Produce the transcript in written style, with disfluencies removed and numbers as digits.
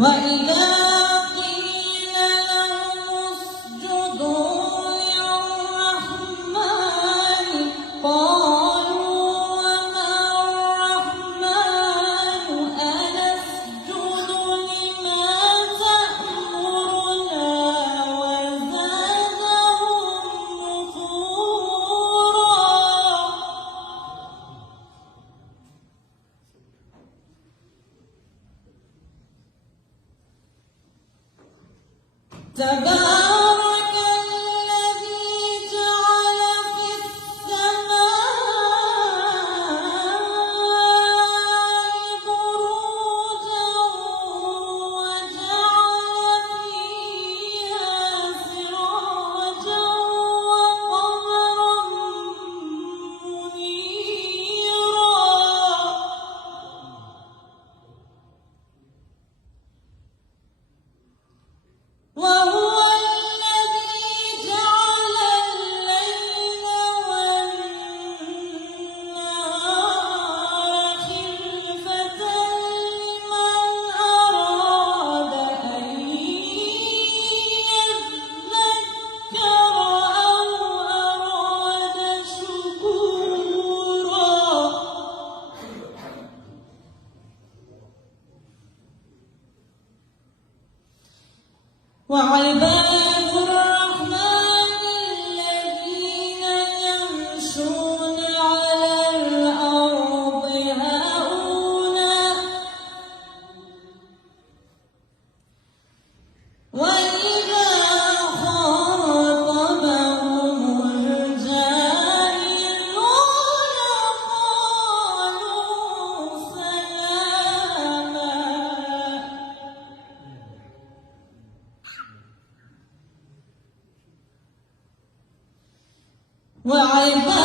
وإذا قيل لهم اسجدوا للرحمن قالوا وما الرحمن أنسجد لما تأمرنا وزادهم نفورا. تبارك الذي جعل في السماء بروجا وجعل فيها سراجا وقمرا منيرا. وهو الذي جعل الليل والنهار خلفة لمن أراد أن يذكر أو أراد شكورا. وعباد الرحمن الذين يمشون على الأرض هونا وإذا خاطبهم الجاهلون قالوا سلاما. وعباد